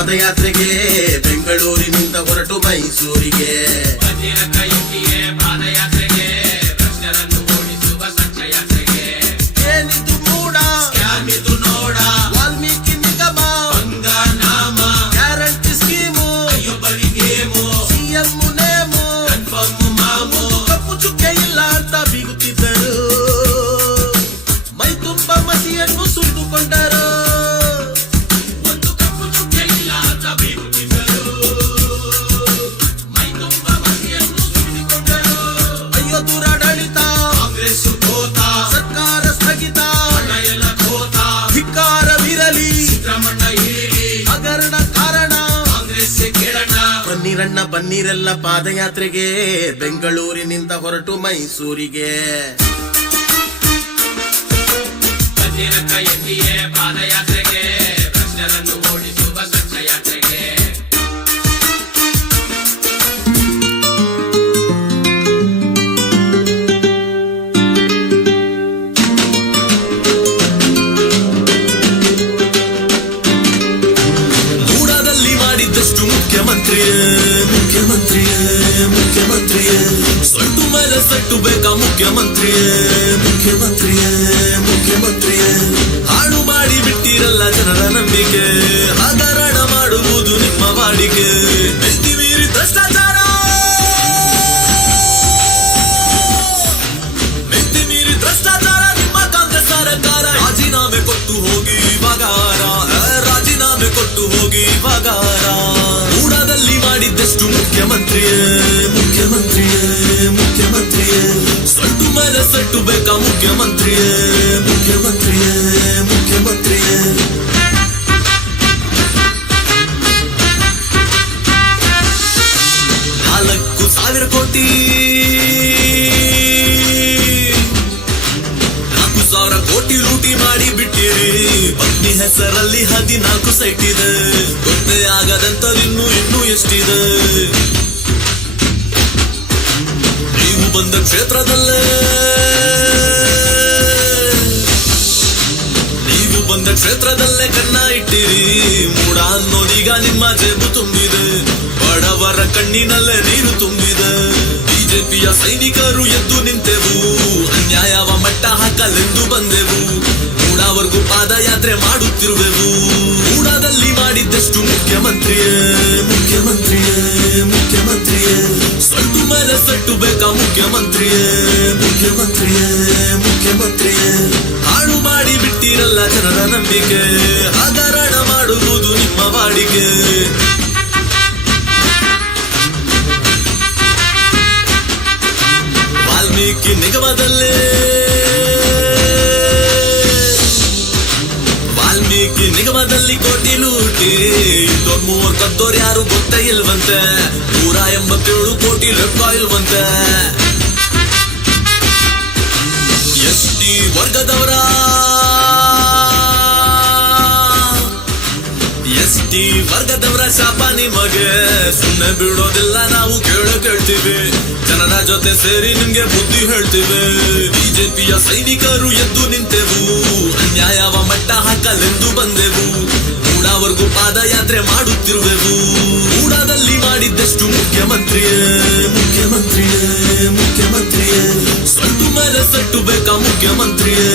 ಪಾದಯಾತ್ರೆಗೆ ಬೆಂಗಳೂರಿನಿಂದ ಹೊರಟು ಮೈಸೂರಿಗೆ. ಬನ್ನಿರಣ್ಣ ಬನ್ನೀರೆಲ್ಲ ಪಾದಯಾತ್ರೆಗೆ ಬೆಂಗಳೂರಿನಿಂದ ಹೊರಟು ಮೈಸೂರಿಗೆ. ಪಾದಯಾತ್ರೆಗೆ. ಸೊಟ್ಟು ಬೇಕಾ ಮುಖ್ಯಮಂತ್ರಿಯೇ? ಮುಖ್ಯಮಂತ್ರಿಯೇ ಮುಖ್ಯಮಂತ್ರಿಯೇ? ಹಾಳು ಮಾಡಿ ಬಿಟ್ಟಿರಲ್ಲ ಜನರ ನಂಬಿಕೆ. ಹಗರಣ ಮಾಡುವುದು ನಿಮ್ಮ ಮಿತಿ ಮೀರಿ ಮೀರಿ ಭ್ರಷ್ಟಾಚಾರ! ನಿಮ್ಮ ಕೊಟ್ಟು ಹೋಗಿ ಬಗಾರ ರಾಜೀನಾಮೆ ಕೊಟ್ಟು ಹೋಗಿ ಬಗಾರ ಮೂಡಾದಲ್ಲಿ ಮಾಡಿದ್ದಷ್ಟು ಮುಖ್ಯಮಂತ್ರಿಯೇ? ಮುಖ್ಯಮಂತ್ರಿಯೇ ಹೆಸರಲ್ಲಿ ಹದಿನಾಲ್ಕು ಸೈಟ್ ಇದೆ. ಗೊತ್ತೇ ಆಗದಂತದಿನ್ನು ಇನ್ನೂ ಎಷ್ಟಿದೆ? ನೀವು ಬಂದ ಕ್ಷೇತ್ರದಲ್ಲೇ. ನೀವು ಬಂದ ಕ್ಷೇತ್ರದಲ್ಲೇ ಕನ್ನ ಇಟ್ಟಿರಿ. ಮೂಡ ಅನ್ನೋದೀಗ ನಿಮ್ಮ ಜೇಬು ತುಂಬಿದೆ. ಬಡವರ ಕಣ್ಣಿನಲ್ಲೇ ನೀರು ತುಂಬಿದೆ. ಬಿಜೆಪಿಯ ಸೈನಿಕರು ಎದ್ದು ನಿಂತೆವು. ಅನ್ಯಾಯವ ಮಟ್ಟ ಹಾಕಲೆಂದು ಬಂದೆವು. ಮೂಡಾವರೆಗೂ ಪಾದಯಾತ್ರೆ ಮಾಡುತ್ತಿರುವೆವು. ಕೂಡದಲ್ಲಿ ಮಾಡಿದ್ದಷ್ಟು ಮುಖ್ಯಮಂತ್ರಿಯೇ ಮುಖ್ಯಮಂತ್ರಿಯೇ ಮುಖ್ಯಮಂತ್ರಿಯೇ. ಸಟ್ಟು ಮೇಲೆ ಸಟ್ಟು ಬೇಕಾ ಮುಖ್ಯಮಂತ್ರಿಯೇ ಮುಖ್ಯಮಂತ್ರಿಯೇ ಮುಖ್ಯಮಂತ್ರಿಯೇ. ಹಾಳು ಮಾಡಿ ಬಿಟ್ಟಿರಲ್ಲ ಜನರ ನಂಬಿಕೆ ಹಗರಣ ಮಾಡುವುದು ನಿಮ್ಮ ವಾಡಿಕೆ. ವಾಲ್ಮೀಕಿ ನಿಗಮದಲ್ಲೇ ವಾಲ್ಮೀಕಿ ನಿಗಮದಲ್ಲಿ ಕೋಟಿ ಲೂಟಿ. ದೊಡ್ಡ ಮೂವರ್ ಕದ್ದೋರ್ ಯಾರು ಗೊತ್ತೇ ಇಲ್ವಂತೆ? ನೂರ ಎಂಬತ್ತೇಳು ಕೋಟಿ ರೊಕ್ಕ ಇಲ್ವಂತೆ. ಎಸ್ ಟಿ ವರ್ಗದವರ. ಎಸ್ ಟಿ ವರ್ಗದವರ ಶಾಪ ನಿಮಗೆ. ಸುಮ್ಮನೆ ಬಿಡೋದಿಲ್ಲ ನಾವು ಕೇಳು ಕೇಳ್ತೀವಿ. ಜನರ ಜೊತೆ ಸೇರಿ ನಿಮ್ಗೆ ಬುದ್ಧಿ ಹೇಳ್ತೀವಿ. ಬಿಜೆಪಿಯ ಸೈನಿಕರು ಎದ್ದು ನಿಂತೆವು. ಹಾಕಲೆಂದು ಬಂದೆವು. ಮೂಡಾವರೆಗೂ ಪಾದಯಾತ್ರೆ ಮಾಡುತ್ತಿರುವೆವು. ಮೂಡಾದಲ್ಲಿ ಮಾಡಿದ್ದಷ್ಟು ಮುಖ್ಯಮಂತ್ರಿಯೇ ಮುಖ್ಯಮಂತ್ರಿಯೇ ಮುಖ್ಯಮಂತ್ರಿಯೇ. ಸೊಟ್ಟು ಮೇಲೆ ಸಟ್ಟು ಬೇಕಾ ಮುಖ್ಯಮಂತ್ರಿಯೇ.